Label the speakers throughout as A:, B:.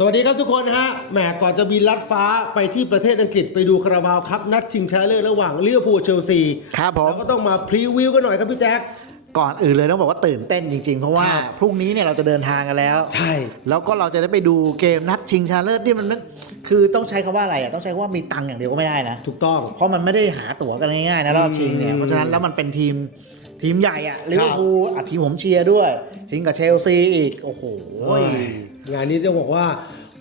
A: สวัสดีครับทุกคนฮะ แหมก่อนจะบินลัดฟ้าไปที่ประเทศอังกฤษไปดูคาราบาวครับ นัดชิงชนะเลิศระหว่างลิเวอร์พูลเชลซี
B: ครับผม
A: แล้วก็ต้องมาพรีวิวกันหน่อยครับพี่แจ๊ค
B: ก่อนอื่นเลยต้องบอกว่าตื่นเต้นจริง ๆ เพราะว่า
A: ครับ
B: พรุ่งนี้เนี่ยเราจะเดินทางกันแล้ว
A: ใช่
B: แล้วก็เราจะได้ไปดูเกมนัดชิงชนะเลิศที่มันไม่คือต้องใช้คำว่าอะไรอะต้องใช้คำว่ามีตังค์อย่างเดียวก็ไม่ได้นะ
A: ถูกต้อง
B: เพราะมันไม่ได้หาตั๋วกันง่ายๆนะรอบชิงเนี่ย
A: อืม
B: เพราะฉะนั้นแล้วมันเป็นทีมทีมใหญ่อะลิเวอร์พูลอะทีมผมเชียร์ด้วยชิงกับเชลซีอีกโอ้โห
A: โอ้ย งานนี้จะบอกว่า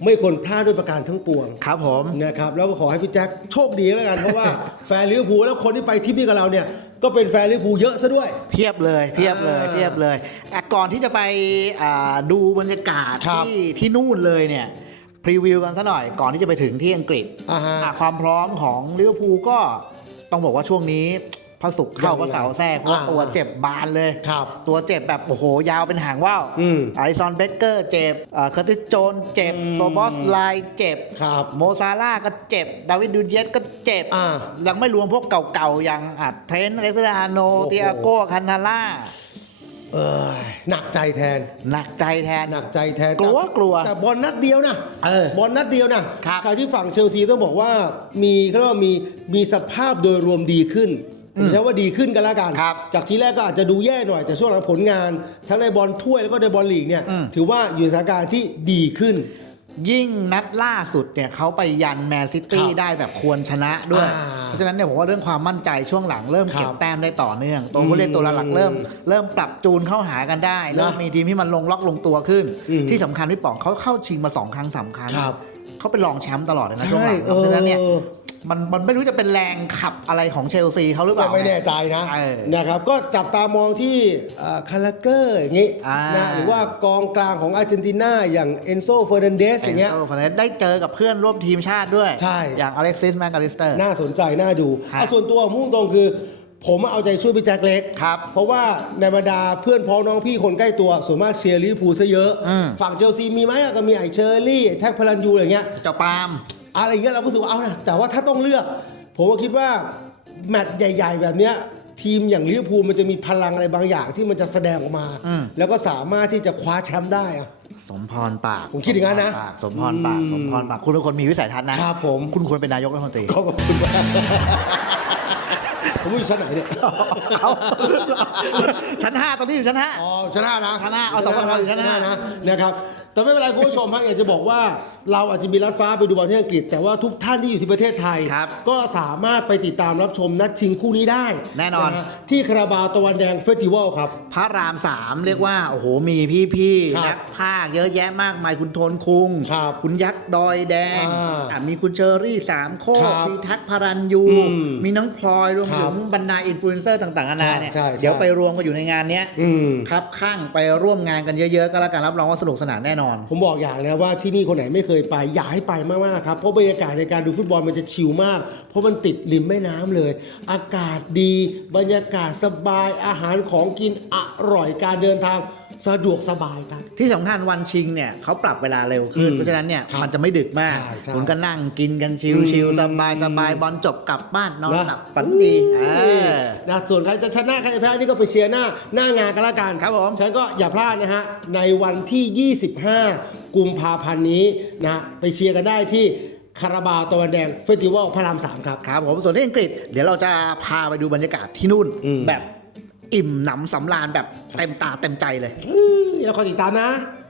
A: ไม่ควรพลาดด้วยประการทั้งปวง
B: ครับผม
A: นะครับแล้วก็ขอให้พี่แจ็คโชคดีแล้วกันเพราะว่าแฟนลิเวอร์พูลแล้วคนที่ไปทริปนี้กับเราเนี่ยก็เป็นแฟนลิเวอร์พูลเยอะซะด้วย
B: เพียบเลยเพียบเลย
A: อ่า
B: เพียบเลยอะก่อนที่จะไปอ่าดูบรรยากาศ
A: ครับ
B: ที่ที่นู่นเลยเนี่ยพรีวิวกันซะหน่อยก่อนที่จะไปถึงที่อังกฤษ
A: อ่าฮะ
B: อะความพร้อมของลิเวอร์พูลก็ต้องบอกว่าช่วงนี้ พระศุกร์เข้า
A: ยังไง
B: พระเสาร์แทรกเพราะว่า
A: อ่า
B: ตัวเจ็บบานเลย
A: ครับ
B: ตัวเจ็บแบบโอ้โหยาวเป็นหางว่าว
A: อืม
B: อาริซอนเบเกอร์เจ็บเอ่อเคอร์ติสโจนเจ็บ
A: อืม
B: โซบอสไลน์เจ็บ
A: ครับ
B: โมซาร่าห์ก็เจ็บ ดาวิดดูเยสก็เจ็บ
A: อ่า
B: ยังไม่รวมพวกเก่าๆ อย่างอะเทรนต์อเล็กซานเดอร์อาร์โน
A: โอ้โห
B: เตียโก้คันนาล่า
A: เออหนักใจแทน
B: หนักใจแทน
A: หนักใจแทน
B: กลัวกลัว
A: แต่บอลนัดเดียวนะ
B: เออบ
A: อลนัดเดียวนะครับ ใครที่ฝั่งเชลซีต้องบอกว่ามีเขาเรียกว่ามีมีสภาพโดยรวมดีขึ้น ผมใช้ว่าดีขึ้นกันแล้วกัน
B: ครับ
A: จากทีแรกก็อาจจะดูแย่หน่อย แต่ช่วงหลังผลงาน ทั้งในบอลถ้วยแล้วก็ในบอลลีกเนี่ย
B: อืม
A: ถือว่าอยู่ในสถานการณ์ที่ดีขึ้น
B: ยิ่งนัดล่าสุดเนี่ยเขาไปยันแมนซิตี้
A: ครับ
B: ได้แบบควรชนะด้วย
A: อ่า
B: เพราะฉะนั้นเนี่ยผมว่าเรื่องความมั่นใจช่วงหลังเริ่มเก็บ
A: ครับ
B: แต้มได้ต่อเนื่อง ตัวผู้เล่นตัวหลักๆเริ่ม เริ่มปรับจูนเข้าหากันได้ เริ่มมีทีมที่มันลงล็อกลงตัวขึ้น
A: อืม
B: ที่สำคัญพี่ป๋องเขาเข้าชิงมาสองครั้งสามครั้ง
A: ครับ
B: เขาเป็นรองแชมป์ตลอดเลยนะ
A: ใช่
B: ช่วงหลังเพราะฉะนั้นเนี่ย
A: เออ
B: มันมันไม่รู้จะเป็นแรงขับอะไรของเชลซีเขาหรือเป
A: ก็
B: ล่า
A: ไม่แน่ใจนะ
B: เออ
A: นะครับก็จับตามองที่คาราเกอร์อย่างนี้
B: อ่าน
A: นะหรือว่ากองกลางของอาร์เจนตินาอย่างเอนโซเฟอร์นันเดสอย่างเงี้ย
B: เอนโซฟาร์นันเดสได้เจอกับเพื่อนร่วมทีมชาติด้วย
A: ใช่
B: อย่างอเล็กซิสแมคคาลิสเตอร์
A: น่าสนใจ น่าดู
B: ฮะ
A: เอาส่วนตัวผมพุ่งตรงคือ ผมเอาใจช่วยพี่แจ็คเล็ก
B: ครับ
A: เพราะว่าในบรรดาเพื่อนพ้องน้องพี่คนใกล้ตัวส่วนมากเชียร์ลิเวอร์พูลซะเยอะ
B: อืม
A: ฝั่งเชลซีมีไหมอะก็มีไอเชอร์รี่ไอ้แท็กพลันยูอะไรเงี้ย
B: เจ้าปาล์ม
A: อะไรอย่างเงี้ยเราก็รู้สึกว่าเอานะแต่ว่าถ้าต้องเลือก ผมก็คิดว่าแมตช์ใหญ่ ๆ แบบเนี้ยทีมอย่างลิเวอร์พูลมันจะมีพลังอะไรบางอย่างที่มันจะแสดงออกมา
B: อืม
A: แล้วก็สามารถที่จะคว้าแชมป์ได้อะ
B: สมพรปาก
A: ผมคิดอย่างนั้นนะ
B: สมพรปาก
A: อืม
B: สมพรปากคุณเป็นคนมีวิสัยทัศน์นะครับ
A: ผม
B: คุณควรเป็นนายกรัฐมนตรี
A: ขอบคุณมาก ผมอยู่ชั้นไหนเนี่ย
B: เอาชั้นห้าตอนนี้อยู่ชั้นห้า
A: อ๋อชนะนะ
B: ชนะเอาสองคนชนะ
A: นะนะครับแต่ไม่เป็นไรคุณผู้ชมฮะอยากจะบอกว่าเราอาจจะมีรัดฟ้าไปดูบอลที่อังกฤษ แต่ว่าทุกท่านที่อยู่ที่ประเทศไทย
B: ครับ
A: ก็สามารถไปติดตามรับชมนัดชิงคู่นี้ได้
B: แน่นอนะ
A: ฮะที่คาราบาวตะวันแดงเฟสติวัลครับ
B: พระรามสามเรียกว่า โอ้โห มีพี่
A: ครับ
B: ๆนักภาคเยอะแยะมากมายคุณโทนคุง
A: ครับ
B: คุณยักษ์ดอยแดง
A: อ่า
B: อะมีคุณเชอรี่สามโคก
A: ครับ
B: มีทักพารันยู
A: อืม
B: มีน้องพลอยรวม
A: ค
B: ถึ
A: รับ
B: งบรรดาอินฟลูเอนเซอร์ต่างๆนานาเนี่ย
A: ใช่ใช่
B: เดี๋ยวไปรวมกันอยู่ในงานเนี้ย
A: อืม
B: ครับข้างไปร่วมงานกันเยอะๆ ก็แล้วกันรับรองว่าสนุกสนานแน่นอน
A: ผมบอกอย่างนะว่าที่นี่คนไหนไม่เคยไปอยากให้ไปมากๆครับเพราะบรรยากาศในการดูฟุตบอลมันจะชิลมาก เพราะมันติดริมแม่น้ำเลย อากาศดี บรรยากาศสบายอาหารของกินอร่อยการเดินทาง สะดวกสบายครับ
B: ที่สำคัญวันชิงเนี่ยเขาปรับเวลาเร็วขึ้น
A: อืม
B: เพราะฉะนั้นเนี่ย
A: ครับ
B: มันจะไม่ดึกมาก
A: ใช่ใช่
B: คุณก็นั่งกินกันชิล
A: อื
B: ชิล
A: ม
B: สบายสบายบอลจบกลับบ้านนอน
A: นะ
B: หลับฝันดีเออ
A: นะส่วนใครจะชนะใครจะแพ้นี่ก็ไปเชียร์หน้าหน้างานกันละกัน
B: ครับผม
A: ฉะนันก็อย่าพลาดนะฮะในวันที่ 25 กุมภาพันธ์นี้นะไปเชียร์กันได้ที่คาราบาวตะวันแดงเฟสติวัลพระรามสามครับ
B: ครับผมส่วนที่อังกฤษเดี๋ยวเราจะพาไปดูบรรยากาศที่นู่น
A: อืม
B: แบบ อิ่มหนำสำราญแบบเต็มตาเต็มใจเลย
A: อืมเราคอยติดตามนะ